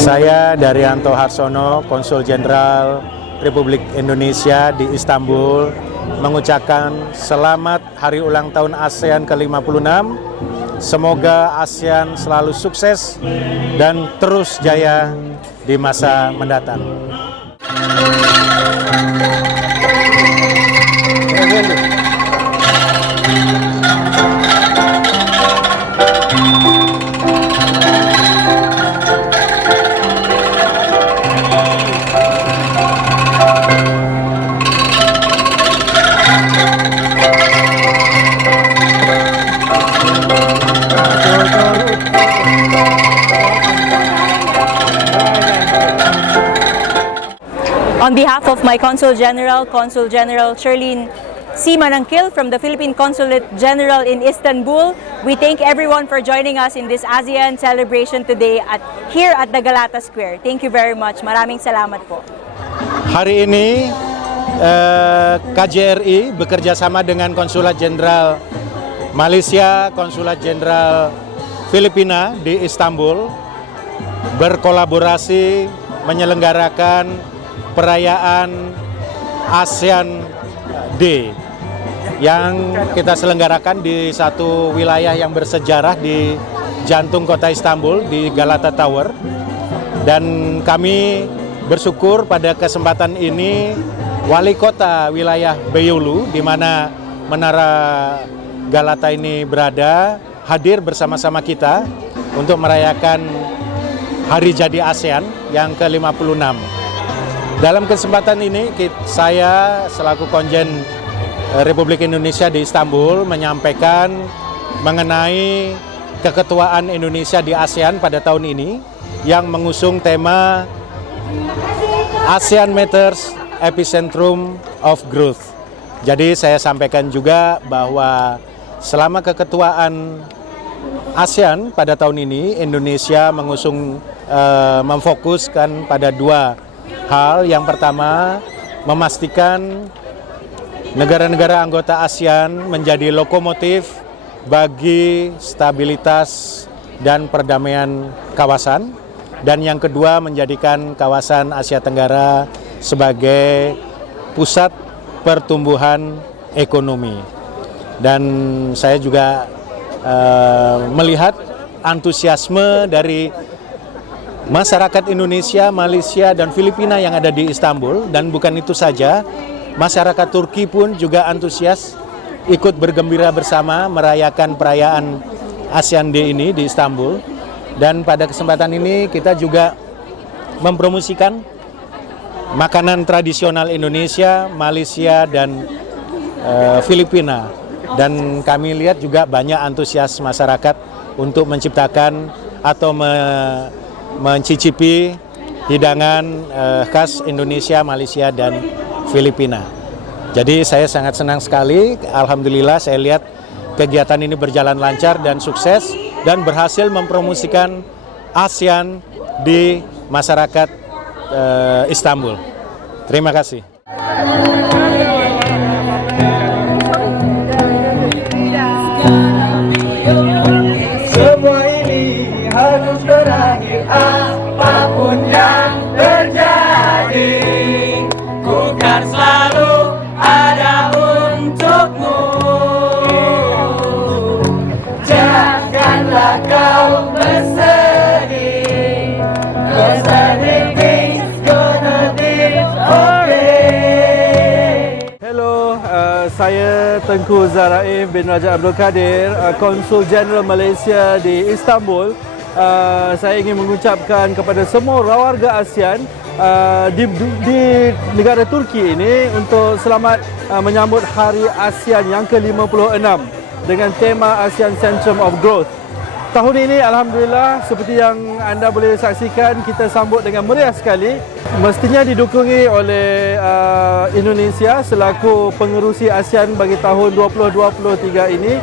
Saya Daryanto Harsono, Konsul Jenderal Republik Indonesia di Istanbul, mengucapkan selamat hari ulang tahun ASEAN ke-56. Semoga ASEAN selalu sukses dan terus jaya di masa mendatang. On behalf of my Consul General Sherlyn C. Manangkil from the Philippine Consulate General in Istanbul, we thank everyone for joining us in this ASEAN celebration today here at the Galata Square. Thank you very much. Maraming salamat po. Hari ini KJRI bekerja sama dengan Konsulat Jenderal Malaysia, Konsulat Jenderal Filipina di Istanbul berkolaborasi menyelenggarakan perayaan ASEAN Day yang kita selenggarakan di satu wilayah yang bersejarah di jantung kota Istanbul, di Galata Tower. Dan kami bersyukur pada kesempatan ini Wali Kota wilayah Beyoğlu, di mana Menara Galata ini berada, hadir bersama-sama kita untuk merayakan Hari Jadi ASEAN yang ke-56. Dalam kesempatan ini, saya selaku Konjen Republik Indonesia di Istanbul menyampaikan mengenai keketuaan Indonesia di ASEAN pada tahun ini yang mengusung tema ASEAN Matters Epicentrum of Growth. Jadi saya sampaikan juga bahwa selama keketuaan ASEAN pada tahun ini, Indonesia mengusung memfokuskan pada dua hal. Yang pertama, memastikan negara-negara anggota ASEAN menjadi lokomotif bagi stabilitas dan perdamaian kawasan. Dan yang kedua, menjadikan kawasan Asia Tenggara sebagai pusat pertumbuhan ekonomi. Dan saya juga melihat antusiasme dari masyarakat Indonesia, Malaysia, dan Filipina yang ada di Istanbul. Dan bukan itu saja, masyarakat Turki pun juga antusias ikut bergembira bersama merayakan perayaan ASEAN Day ini di Istanbul. Dan pada kesempatan ini kita juga mempromosikan makanan tradisional Indonesia, Malaysia, dan Filipina. Dan kami lihat juga banyak antusias masyarakat untuk menciptakan atau mencicipi hidangan khas Indonesia, Malaysia, dan Filipina. Jadi saya sangat senang sekali, alhamdulillah saya lihat kegiatan ini berjalan lancar dan sukses dan berhasil mempromosikan ASEAN di masyarakat Istanbul. Terima kasih. Semua ini harus berakhir, apapun yang terjadi, ku kan selalu ada untukmu. Janganlah kau bersedih, 'cause everything's gonna be okay. Hello, saya Tengku Zaraif bin Raja Abdul Kadir, Konsul Jenderal Malaysia di Istanbul. Saya ingin mengucapkan kepada semua warga ASEAN di negara Turki ini untuk selamat menyambut Hari ASEAN yang ke-56 dengan tema ASEAN Centrum of Growth. Tahun ini alhamdulillah seperti yang anda boleh saksikan, kita sambut dengan meriah sekali. Mestinya didukungi oleh Indonesia selaku pengerusi ASEAN bagi tahun 2023 ini.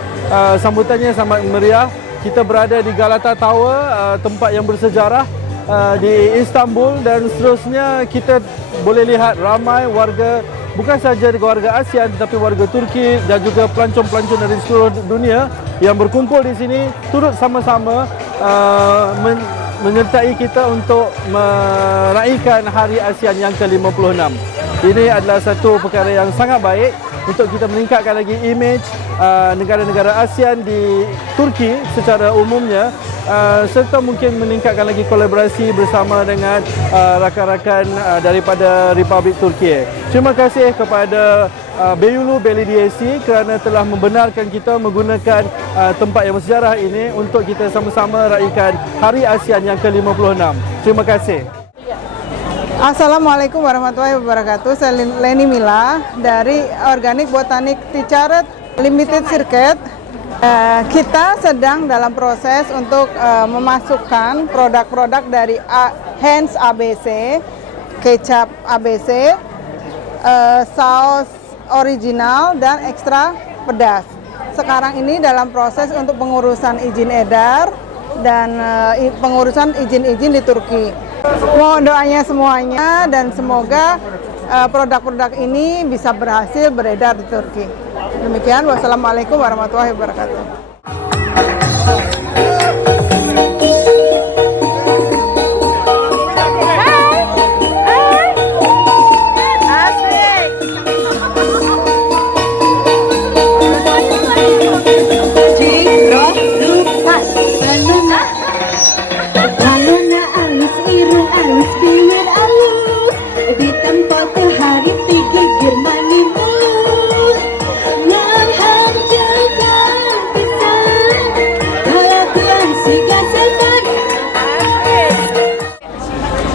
Sambutannya sangat meriah. Kita berada di Galata Tower, tempat yang bersejarah di Istanbul, dan seterusnya kita boleh lihat ramai warga, bukan sahaja warga ASEAN tetapi warga Turki dan juga pelancong-pelancong dari seluruh dunia yang berkumpul di sini turut sama-sama menyertai kita untuk meraihkan Hari ASEAN yang ke-56. Ini adalah satu perkara yang sangat baik untuk kita meningkatkan lagi imej negara-negara ASEAN di Turki secara umumnya, serta mungkin meningkatkan lagi kolaborasi bersama dengan rakan-rakan daripada Republik Turki. Terima kasih kepada Beyoğlu Belediyesi kerana telah membenarkan kita menggunakan tempat yang bersejarah ini untuk kita sama-sama raikan Hari ASEAN yang ke-56. Terima kasih. Assalamualaikum warahmatullahi wabarakatuh. Saya Leni Mila dari Organic Botanic Ticaret Limited Circuit. Kita sedang dalam proses untuk memasukkan produk-produk dari Heinz ABC, kecap ABC, saus original dan ekstra pedas. Sekarang ini dalam proses untuk pengurusan izin edar dan pengurusan izin-izin di Turki. Mohon doanya semuanya dan semoga produk-produk ini bisa berhasil beredar di Turki. Demikian, wassalamualaikum warahmatullahi wabarakatuh.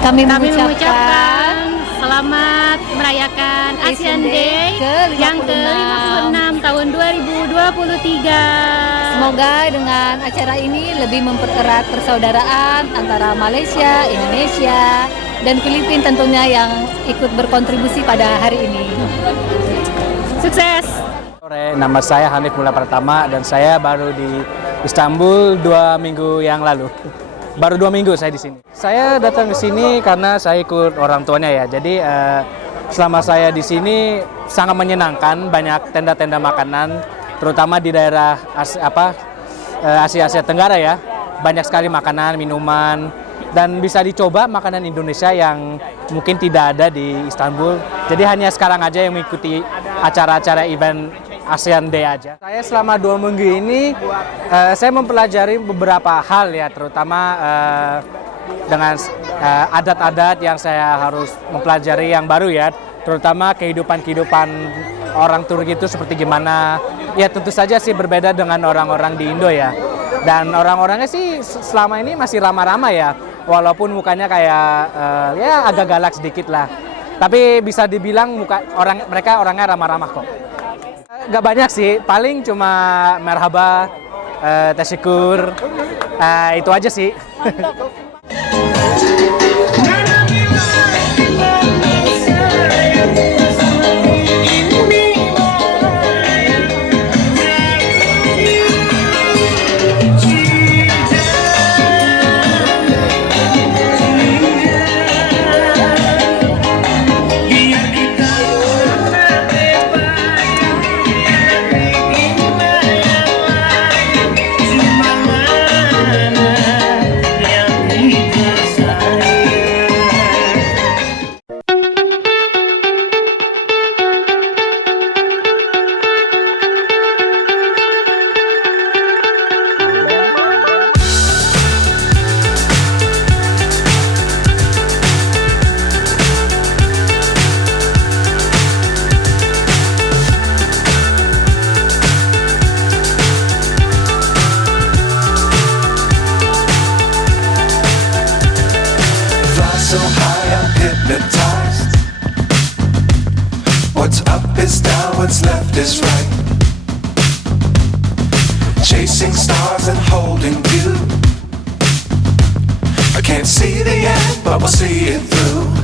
Kami mengucapkan selamat merayakan ASEAN Day yang ke-56 tahun 2023. Semoga dengan acara ini lebih mempererat persaudaraan antara Malaysia, Indonesia, dan Filipina tentunya yang ikut berkontribusi pada hari ini. Sukses! Sore, nama saya Hanif Mula Pratama dan saya baru di Istanbul 2 minggu yang lalu. Baru 2 minggu saya di sini. Saya datang ke sini karena saya ikut orang tuanya ya. Jadi selama saya di sini sangat menyenangkan, banyak tenda-tenda makanan, terutama di daerah Asia Tenggara ya. Banyak sekali makanan, minuman, dan bisa dicoba makanan Indonesia yang mungkin tidak ada di Istanbul. Jadi hanya sekarang aja yang mengikuti acara-acara event ASEAN Day aja. Saya selama 2 minggu ini saya mempelajari beberapa hal ya, terutama dengan adat-adat yang saya harus mempelajari yang baru ya, terutama kehidupan orang Turki itu seperti gimana. Ya tentu saja sih berbeda dengan orang-orang di Indo ya. Dan orang-orangnya sih selama ini masih ramah-ramah ya, walaupun mukanya kayak ya agak galak sedikit lah. Tapi bisa dibilang mereka orangnya ramah-ramah kok. Gak banyak sih, paling cuma merhaba, tasyakur, itu aja sih. So high I'm hypnotized. What's up is down, what's left is right. Chasing stars and holding you. I can't see the end, but we'll see it through.